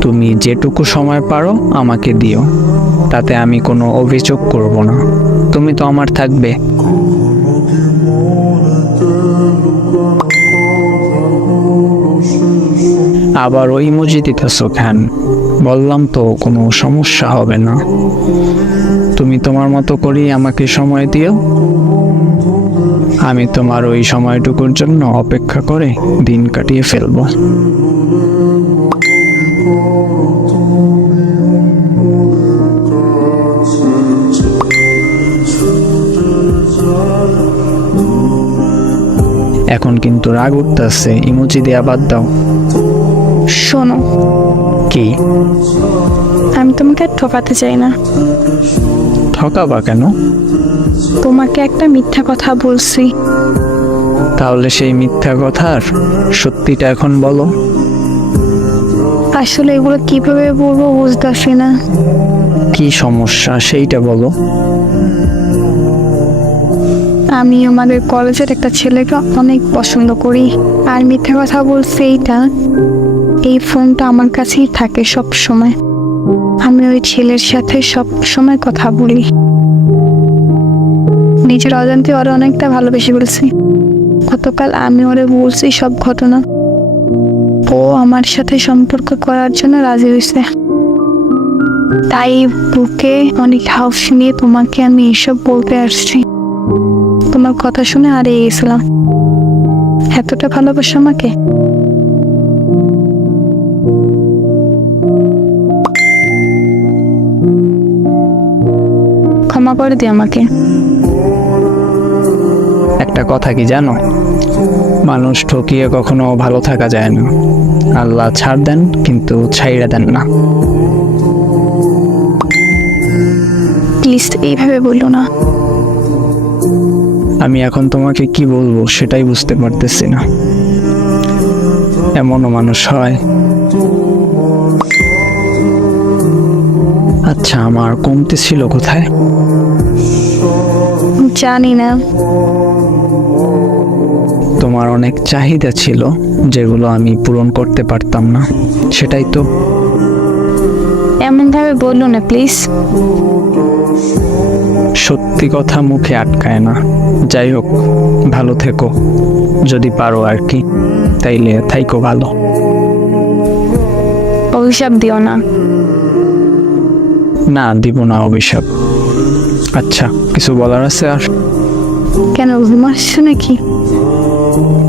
তুমি যেটুকু সময় পারো আমাকে দিও, তাতে আমি কোনো অভিযোগ করব না। তুমি তো আমার থাকবে। আবার ওই ইমোজি দিতেছো কেন? বললাম তো কোনো সমস্যা হবে না। তুমি তোমার মতো করেই আমাকে সময় দিও, আমি তোমার ওই সময়টুকুর জন্য অপেক্ষা করে দিন কাটিয়ে ফেলবো। এখন কিন্তু রাগ উঠতেছে, ইমোজি দেয়া বাদ দাও। শোনো, কি? আমি তোমাকে আর ঠকাতে চাই না। ঠকাবা কেন? তোমাকে একটা মিথ্যা কথা বলছি। তাহলে সেই মিথ্যা কথার সত্যিটা এখন বলো। আসলে এগুলো কিভাবে বলবো বুঝতেছি না। কি সমস্যা সেইটা বলো। আমি আমাদের কলেজের একটা ছেলেকে অনেক পছন্দ করি, আর মিথ্যা কথা বলছি এইটা, এই ফোনটা আমার কাছেই থাকে সব সময়। আমি ওই ছেলের সাথে সব সময় কথা বলি। নিজের অজান্তে ওরা অনেকটা ভালোবেসে বলছি। গতকাল আমি ওরে বলছি সব ঘটনা। ও আমার সাথে সম্পর্ক করার জন্য রাজি হয়েছে। তাই বুকে অনেক হাউস নিয়ে তোমাকে আমি এসব বলতে আসছি। তোমার কথা শুনে হারিয়ে গেছিলাম। এতটা ভালোবাসো আমাকে? ক্ষমা করে দিও আমাকে। একটা কথা কি জানো, মানুষ ঠকিয়ে কখনো ভালো থাকা যায় না। আল্লাহ ছাড় দেন কিন্তু ছাইড়া দেন না। প্লিজ এইভাবে বললো না। আমি এখন তোমাকে কি বলবো সেটাই বুঝতে পারতেছি না। এমনও মানুষ হয়। আচ্ছা, আমার কমতি ছিল কোথায়? জানি না। তোমার অনেক চাহিদা ছিল যেগুলো আমি পূরণ করতে পারতাম না, সেটাই তো। এমন ভাবে বললো না প্লিজ। সত্যি কথা মুখে আটকায় না। যাই হোক, ভালো থেকো যদি পারো আর কি। তাইলে থাইকো ভালো। অভিশাপ দিও না। না, দিব না অভিশাপ। আচ্ছা, কিছু বলার আছে আর? কেন, ঘুম আসছে নাকি?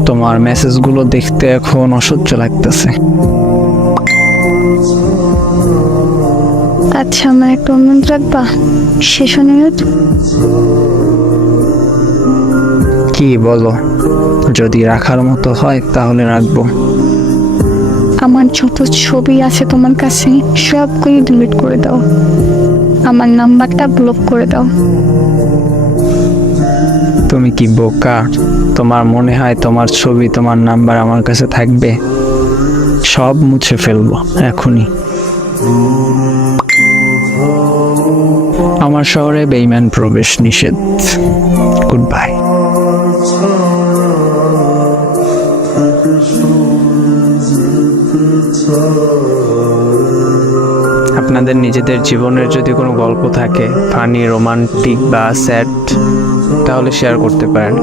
তোমার মেসেজগুলো দেখতে এখন অসহ্য লাগতেছে। আচ্ছা, আমার একটা অনুরোধ রাখবা? শেষ অনুরোধ। কি বলো? যদি রাখার মতো হয় তাহলে রাখবো। আমার যত ছবি আছে তোমার কাছে সবগুলি ডিলিট করে দাও। আমার নাম্বারটা ব্লক করে দাও। তুমি কি বোকা? তোমার মনে হয় তোমার ছবি, তোমার নাম্বার আমার কাছে থাকবে? সব মুছে ফেলবো এখনই। আমার শহরে বেঈমান প্রবেশ নিষেধ। Good bye. আপনাদের নিজেদের জীবনের যদি কোনো গল্প থাকে, ফানি, রোমান্টিক বা স্যাড, তাহলে শেয়ার করতে পারেন।